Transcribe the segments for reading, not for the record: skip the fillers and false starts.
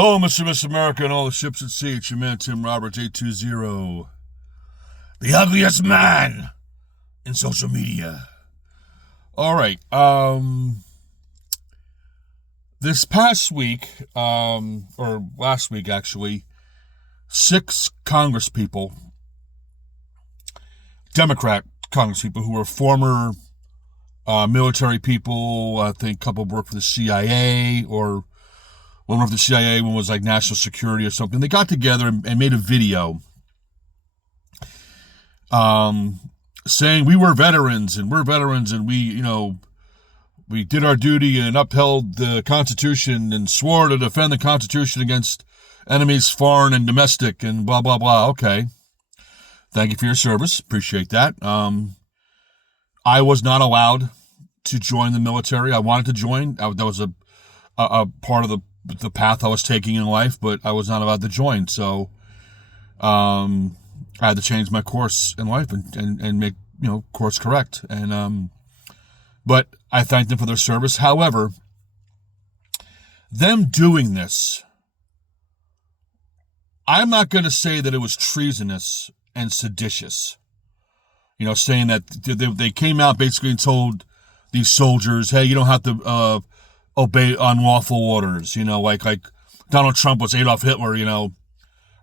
Hello, Mr. Miss America and all the ships at sea. It's your man, Tim Roberts, 820. The ugliest man in social media. All right. This past week, or last week actually, 6 congresspeople, Democrat congresspeople who were former military people, I think a couple worked for the CIA, or one worked for the CIA, one was like national security or something. They got together and made a video saying we were veterans and we did our duty and upheld the Constitution and swore to defend the Constitution against enemies foreign and domestic and blah, blah, blah. Okay. Thank you for your service. Appreciate that. I was not allowed to join the military. I wanted to join. That was a part of the path I was taking in life, but I was not allowed to join. So I had to change my course in life and make, course correct. And but I thank them for their service. However, them doing this, I'm not going to say that it was treasonous and seditious. Saying that they came out basically and told these soldiers, hey, you don't have to obey unlawful orders. Like Donald Trump was Adolf Hitler,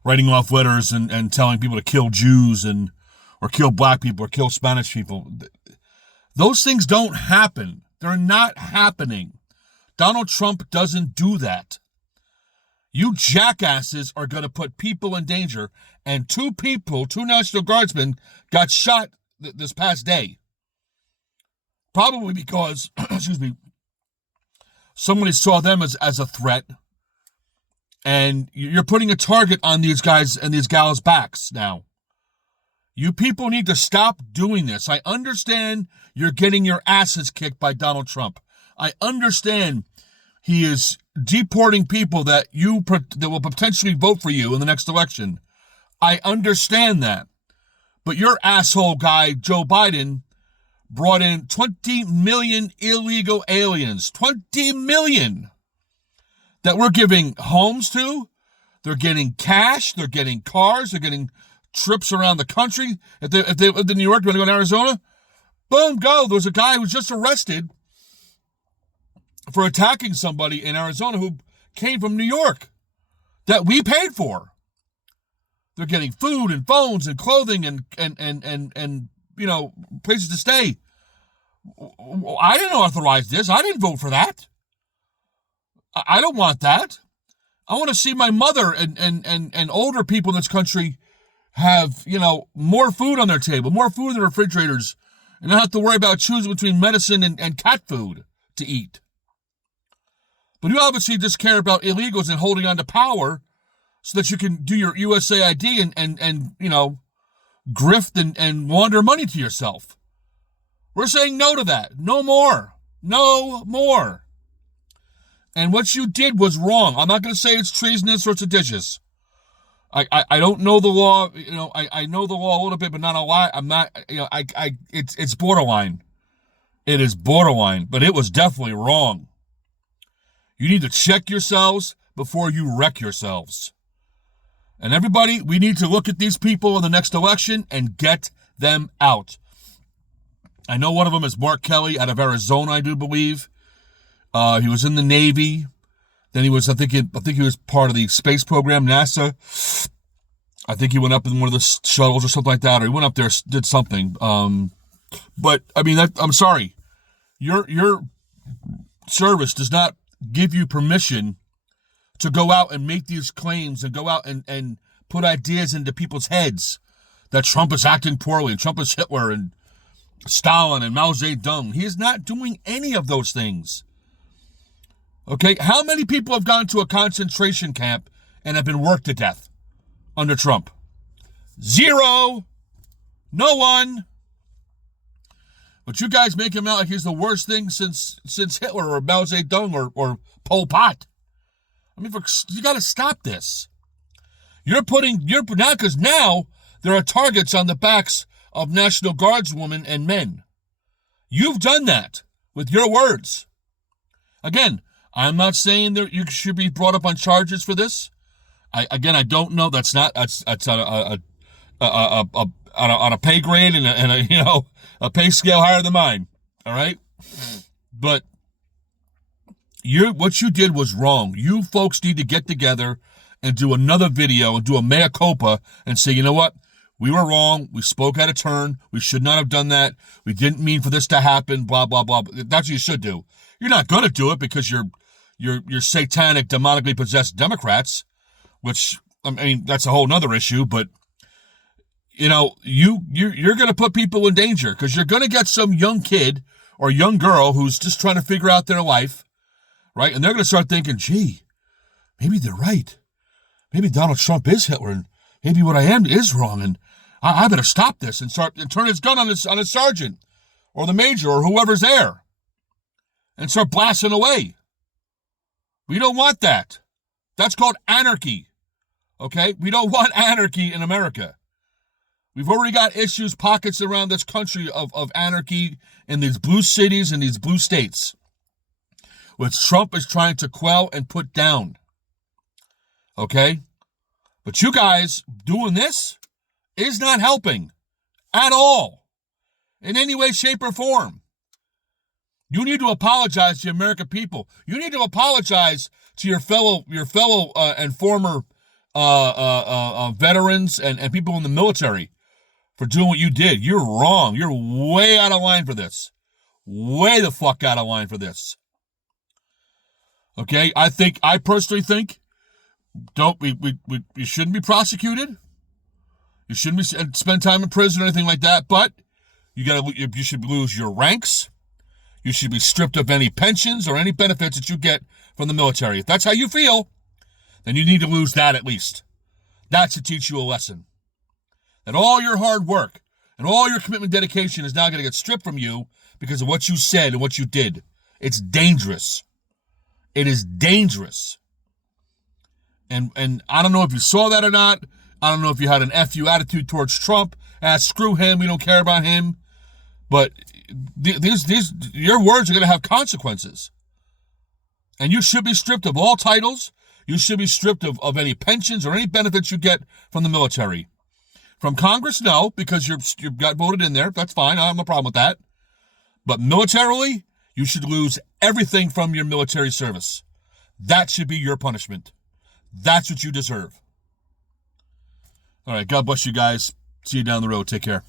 writing off letters and telling people to kill Jews or kill black people or kill Spanish people. Those things don't happen. They're not happening. Donald Trump doesn't do that. You jackasses are going to put people in danger. And 2 National Guardsmen got shot this past day. Probably because, somebody saw them as a threat. And you're putting a target on these guys and these gals' backs now. You people need to stop doing this. I understand you're getting your asses kicked by Donald Trump. I understand he is deporting people that will potentially vote for you in the next election. I understand that. But your asshole guy, Joe Biden, brought in 20 million illegal aliens. 20 million that we're giving homes to. They're getting cash. They're getting cars. They're getting trips around the country. If they lived in New York, they want to go to Arizona, boom, go. There was a guy who was just arrested for attacking somebody in Arizona who came from New York that we paid for. They're getting food and phones and clothing and places to stay. I didn't authorize this. I didn't vote for that. I don't want that. I want to see my mother and older people in this country have, more food on their table, more food in the refrigerators, and not have to worry about choosing between medicine and cat food to eat. But you obviously just care about illegals and holding on to power so that you can do your USAID and grift and launder money to yourself. We're saying no to that. No more. No more. And what you did was wrong. I'm not going to say it's treasonous or seditious. I don't know the law. I know the law a little bit, but not a lot. I'm not. It's borderline. It is borderline, but it was definitely wrong. You need to check yourselves before you wreck yourselves. And everybody, we need to look at these people in the next election and get them out. I know one of them is Mark Kelly out of Arizona, I do believe. He was in the Navy. Then he was, I think he was part of the space program, NASA. I think he went up in one of the shuttles or something like that, or he went up there, did something. But I mean, I'm sorry. Your service does not give you permission to go out and make these claims and go out and put ideas into people's heads that Trump is acting poorly and Trump is Hitler and Stalin and Mao Zedong. He is not doing any of those things. Okay, how many people have gone to a concentration camp and have been worked to death under Trump? 0. No one. But you guys make him out like he's the worst thing since Hitler or Mao Zedong or Pol Pot. I mean, you got to stop this. Because now there are targets on the backs of National Guardswomen and men. You've done that with your words. Again, I'm not saying that you should be brought up on charges for this. I don't know. That's on a pay grade and a pay scale higher than mine. All right, but what you did was wrong. You folks need to get together and do another video and do a mea culpa and say, you know what? We were wrong. We spoke out of turn. We should not have done that. We didn't mean for this to happen. Blah blah blah. That's what you should do. You're not going to do it because you're satanic, demonically possessed Democrats, which, I mean, that's a whole nother issue. But you're going to put people in danger because you're going to get some young kid or young girl who's just trying to figure out their life, right? And they're going to start thinking, gee, maybe they're right. Maybe Donald Trump is Hitler, and maybe what I am is wrong, and I better stop this and turn his gun on his sergeant or the major or whoever's there and start blasting away. We don't want that. That's called anarchy. Okay? We don't want anarchy in America. We've already got pockets around this country of anarchy in these blue cities and these blue states, which Trump is trying to quell and put down. Okay? But you guys doing this is not helping at all in any way, shape, or form. You need to apologize to the American people. You need to apologize to your fellow and former veterans and people in the military for doing what you did. You're wrong. You're way out of line for this. Way the fuck out of line for this. Okay? I personally think you shouldn't be prosecuted. You shouldn't spend time in prison or anything like that, but you should lose your ranks. You should be stripped of any pensions or any benefits that you get from the military. If that's how you feel, then you need to lose that at least. That should teach you a lesson. That all your hard work and all your commitment and dedication is now going to get stripped from you because of what you said and what you did. It's dangerous. It is dangerous. And I don't know if you saw that or not. I don't know if you had an FU attitude towards Trump. Screw him. We don't care about him. But your words are going to have consequences. And you should be stripped of all titles. You should be stripped of any pensions or any benefits you get from the military. From Congress, no, because you got voted in there. That's fine. I have no problem with that. But militarily, you should lose everything from your military service. That should be your punishment. That's what you deserve. All right, God bless you guys. See you down the road. Take care.